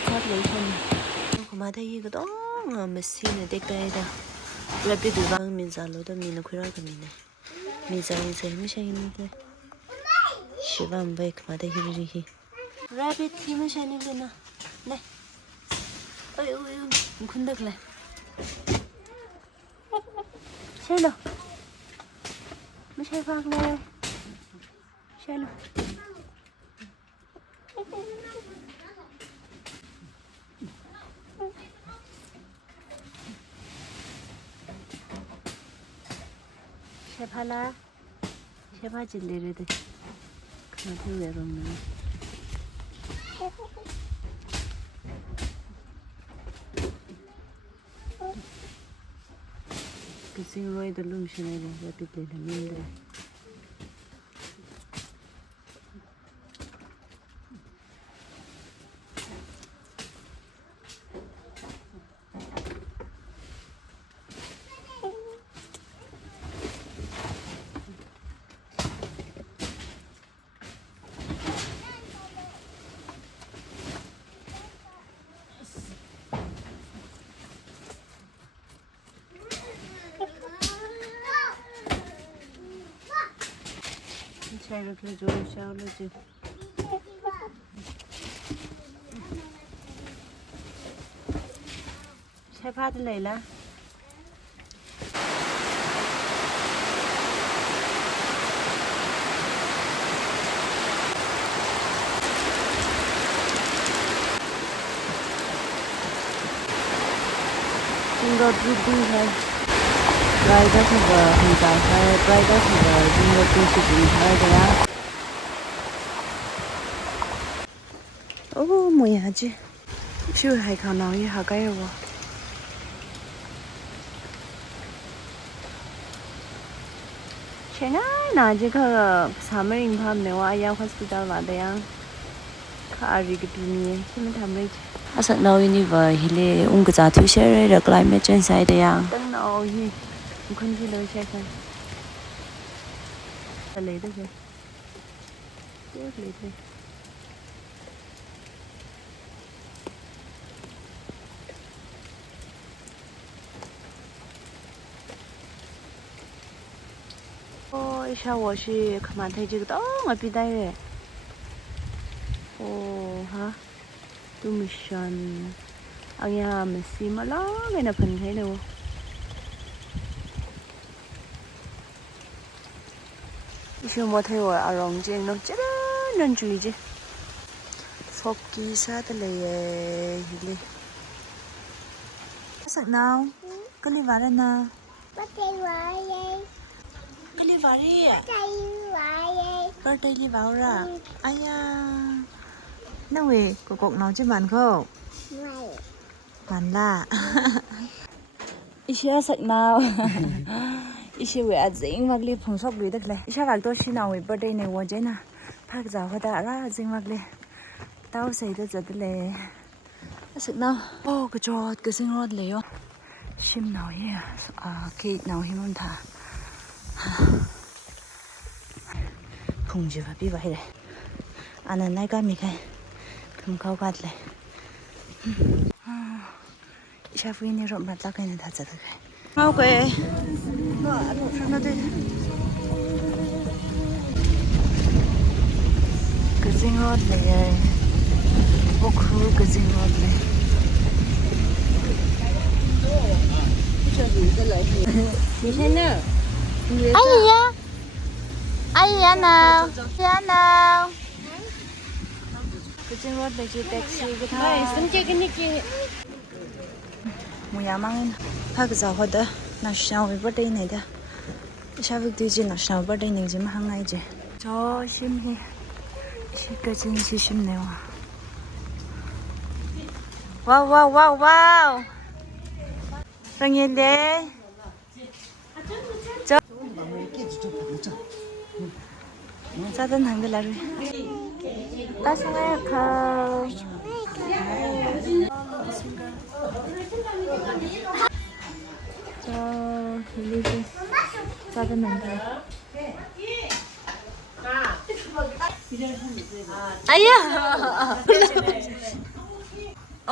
차 레이션 그마다 이거 너무 메시네 데까이다 라피드 방 민자로도 미는 그러거든요 미자인세 미샤인데 시반 베이크 마다 히리히 라피드 미샤인이구나 네 어유 근데 그래 샬로 미샤이 박래 샬로 셰파라 셰파질레르데 그나도 외롭네 그 생로에도 룸시네를 레피드를 민데 이렇게 좋은 샤워지 셰파드 레일라 이거 두둥해 Rider cover hình dài hay rider cover nhưng mà tôi sử dụng hơi đấy 뭐야 하지? 쉬울 hay khả năng như 하가요 와. 제가 나지 그 3일 인파 내와 야 hospital 와대야. 가리기 비미에 힘을 담을 asa nào như vậy thì ông cái giá thuê xe được lại mấy trên xe đấy à? Tấn nào gì? Không chỉ lấy xe thôi. Lấy được chưa? Lấy thôi. Ôi sao tôi chỉ 그만 thấy cái đó ở bên đây. Ồ hả? Tu mission. Anh ya Messi mà lo cái nào phần thấy đâu. 이거 뭐 태워 아롱쟁 너 쩌는 주이지 속기 사들레 힐리 sak nào cái vả đây nào bắt tay vào đây cái vả đi à bắt tay đi vào ra ai à nào về cuộc nào trên bàn không bàn là 이시야 sak nào 이시 왜 아직 막리 풍속 리득래 이샤 각도 시나위 버데네 원제나 박자 하다라 아직 막리 따오세이도 저들래 아스나 그저 그 생rod래요 심 나오예 케이크 나오히면 다 풍지가 비바이래 아는 나이가 미가 금가오 갔래 이샤 부인이 좀 맞다가는 다 저들래 오케이 cái sinh hoạt này vô khứ cái sinh hoạt này như thế nào ai gì nào cái sinh hoạt này chỉ taxi cái thôi xin chơi cái này chơi mua mang phải cái sao đó national birthday này đó 샤브도 이제 나tional birthday 내지 뭐 항아 이제 저 심히 시까지 심네요 와우 랑이네 저 짜던 한글라를 따스하게 가 저 릴리즈 짜던 한글 아야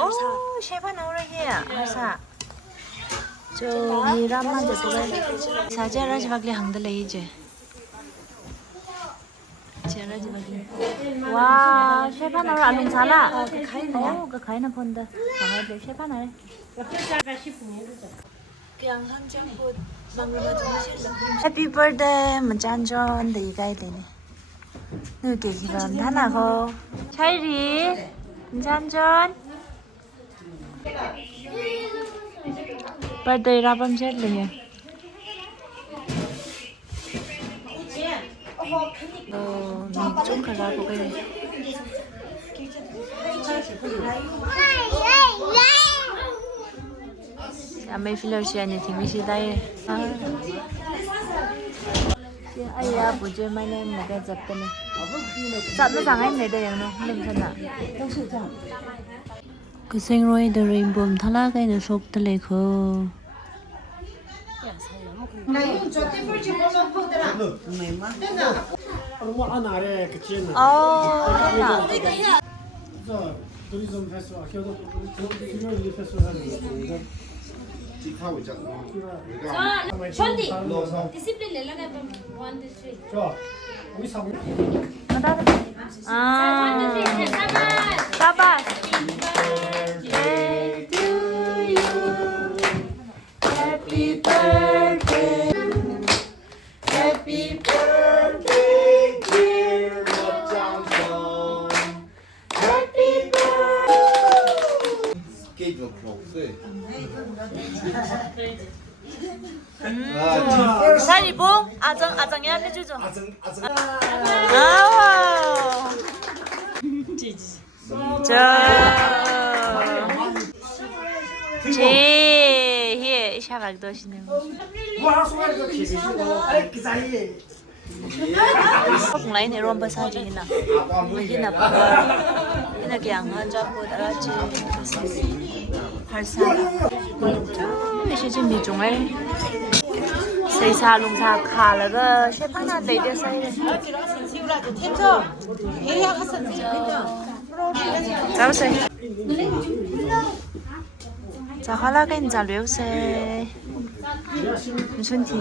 오, 셰파 나오라 해. 알사. 저 미라만 저 그거. 사자라지 막리 항들 레이제. 제라지 막리. 와, 셰파 나오라 안동 살아. 그 가이나. 그 가이나 본다. 강아지 셰파 나래. 그냥 한장꽃 망가 좀 실라. Happy birthday, 만찬전 데이가이 되네. 누게 기런 하나고. 차이리, 만찬전. birthday rabam 실래. 좀 가라고 그래. mấy phiêu xe này thì mới xí đây ai ya buổi trưa mai nên một cái giật tên này giật nó rằng em này đây nó lên thân ạ cái sinh rồi the rainbow thà là cái nó sốc tới lấy khô Tourism festival, Kyoto Tourism Festival 하는 하고 있잖아. Shanti, discipline ले लेना 1 2 3. 좋아. 우리 사고. 아 사바 birthday to you happy birthday happy birthday dear 장성. happy birthday 게임 좀 없어요. 사리봉 아정이야 해주죠 아정. 아와 제 샤박도시네 ngay này rom basa ji na hina pa hina kyang han ja ko da ji har sa ni shi jin mi jong ai sei sa lung sa kha la ga she pa na dei de sai zao sai za hala ga ni za liu sai春天。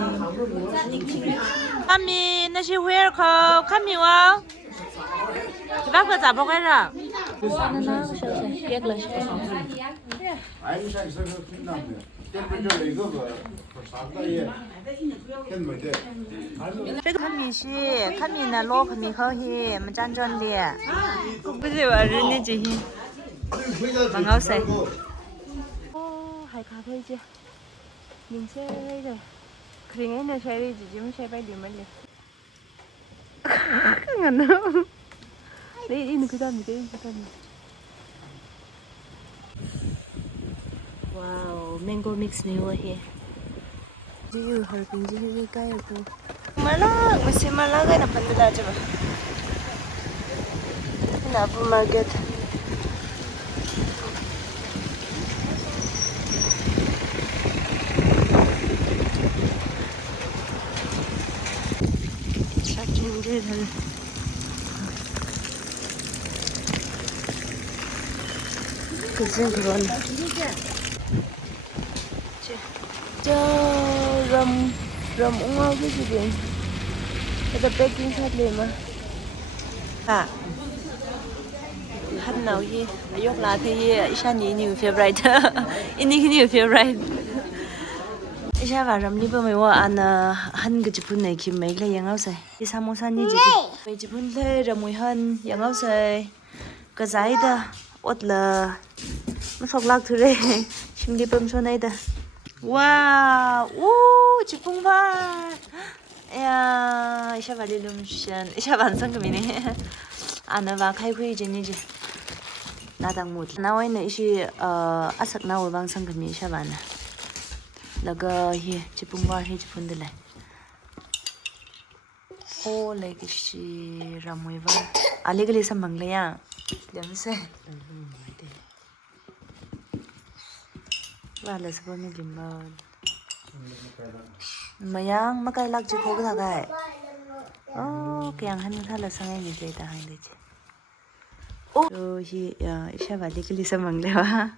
카미, 나是 where 거 카미 와. 그 그 잡아 가라. 하나 셔서 깨글라 셔. 아이샤 있어서 끝났네. 템퍼처 이거 봐. 상당히 템퍼인데. 카미 씨, 카미나 로 카미 거기 만찬전리. 그지 와르니 지히. 반가웠어. hay cà phê chưa? Mình xe đây rồi. Thì ngay là xe đi, chỉ chiếm xe bay đi mất liền. Ngẩn không? Đi đi cái tâm cái tâm. Wow, mango mix new here. Jiu hồi cùng jiu cái itu. Malah, masih malah kan apa tu dah coba. Kenapa market? 그지 그건 저 럼 웅어 cái gì vậy? Cái tập baking sát liền mà. À. Hắn nào gì? Ayok là thì Isha ni new favorite. Ini new favorite. Isha và ram ni bơ mai wa an han cái chụp này kim mấy cái yang áo sai. Đi samosa ni gì? Mấy chụp này ram mùi han yang áo sai. Cái giải đó ốt là nó phọc lạc thứ đấy. Chim đi bơm số này đó. Wow, chụp bông ba. 야, 이샤 발리룸션, 이샤 반성금이네. 아나 와 카이쿠이 제니지. 나당 못. 나와있는 이시 아삭 나오 방성금이 이샤 바나. 라가 히 지붕과 히 지붕들래. 오 레기시 라모이바. 알리글리 삼방래야. 냄새. 발라서 보면 림번. Mayang makai lak ji khog tha gai oh kyang han tha la sangai ni je ta hai de je 오, 히, 야, 이샤발리 글리서 먹래와.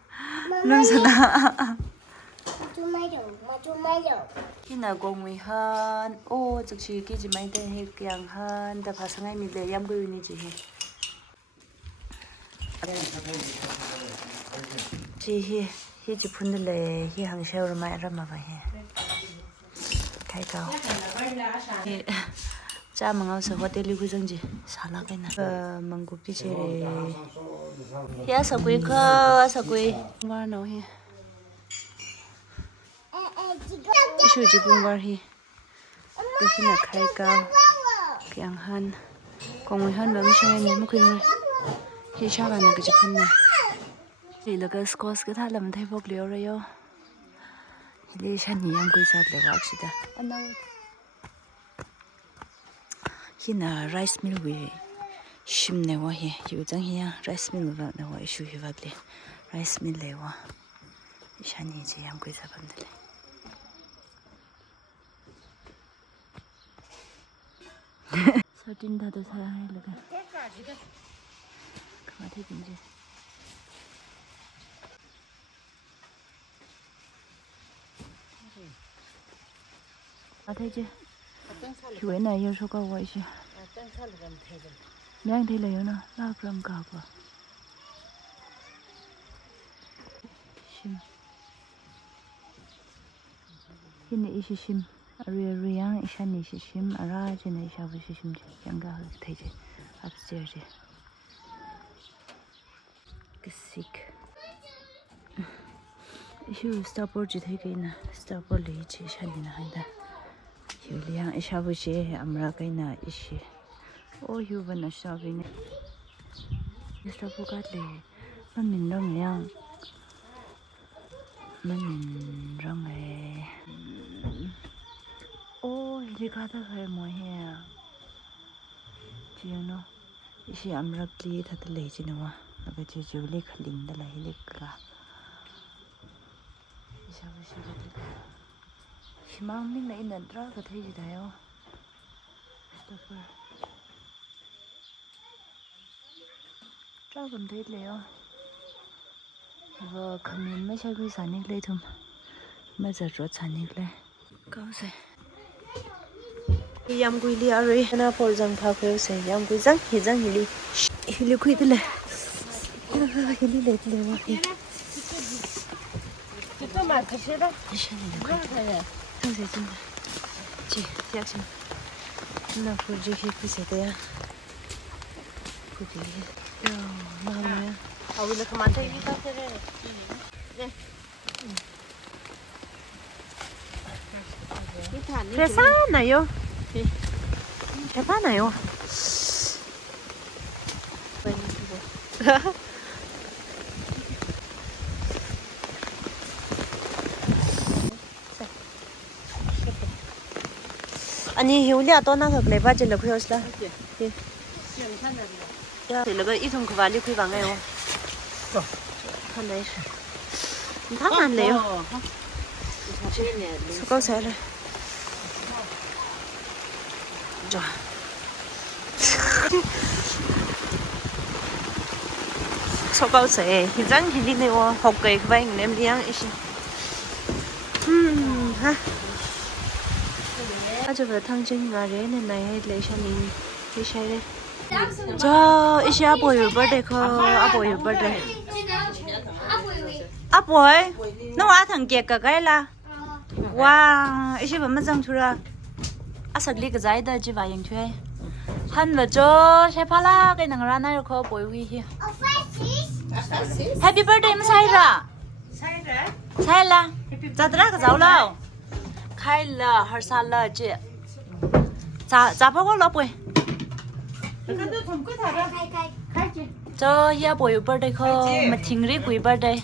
눈사나. Hina gongwi han o chakchi ki jimai de he kyang han da phasangai mi le yam gui ni ji he ji hi ji phun le hi hang sheur mai ra ma ba he kai ka cha mang sa hotel li gu jang ji sala kai na mangu pi che ya sa gui ma no he Ishu ji bungwar hi Kehina khai ka Kyang han Kongwi han ba mi shaya ni mukhin mi Hi shaka na gaji phun na Hi laga skos ka tha lam thai bok liyo rayo Hi li shan ni yang gui saad le wak shida Hi na rice mill wi Shim ne wa hi Yu zang hi ya rice mill wa na wa ishu hi wak li Rice mill le wa Hi shan ni ji yang gui saad bam dali Satin 다도 사야 해 그래. 그만 되긴지. 아 되지. 휴에나 여서가 와 있어. 냥 되려요나. 나 그럼 가고. 심. 힘이 이시 심. Riyang ishan ni shishim ara jene shabu shishim yanga theje upstairs je kisik ishu starboard je thai kaina starboard le che shan ni na haida Riyang ishabu je amra kaina ishi o yu bana shabu ne starboard gat le mamin rong yang mamin rong Oh, ini kata saya mau ya. Ciano, isi amrak li that le cinawa. Naga cicu le khaling dah lah le ka. Isa besi le. Simang ni na ina dra ka thai jida yo. Stopper. Dra kan thai le yo. Và khamin mai sai kui sanik le thum. Mai giờ rot sanik le. Kau se. Yam gui li ari na por jang pha kheu se yam gui jang hili khui de le hili le wa hi to ma ka se da ra ya thang se jin ji ya chen na por ji hi ku se de ya ku ji yo ma ma ya a wi le ka ma ta yi ka se re ne Thế sao này yo? Thế sao này yo? 아니 효리야 또 나가 그래 봐줄 래 그랬어. 예. 야, 이거 이통 그 발리 그 방에요. 한 대. 다만 돼요. 수고 잘해. 좋아. 수고 잘해. 이장 hil리네요. học cái anh em đi ăn ít. Ha. 아주 그 탕진 말에는 나의 레이션이 이샤래. 저 이시 아보유 버데 거 아보유 버데. 아보이. 너 아탕 깨까 가이라. 와, 이시 뭐만 장투라. 아삭리 그 자이다 지 바잉 퇴. 한로 저 셰팔라 cái nàng ra này có bồi huy hi. Happy birthday mà sai ra. Sai là. Za tra cái giáo lao. Khai là har sa là chị. Za bao có lộc bồi. Cho ya bồi birthday ko mà thình ri quý birthday.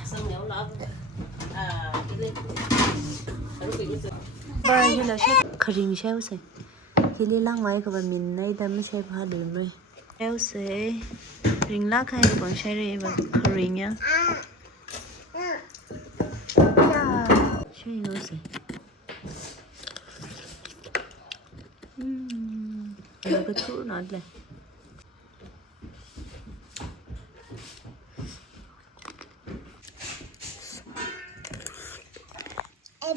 Bà như là sẽ khring xéo sẽ. Khi đi lăng máy của mình này đâm xe pha đường rồi. Xéo sẽ ring lắc hay còn xe rồi và khring nhá. Xe nó sẽ. Nó cái chỗ nó này.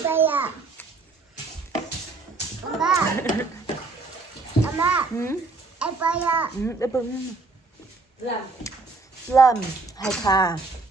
아빠야. 엄마. 엄마. 응? 아빠야. 응, 예뻐. 람. 람, ให้ค่ะ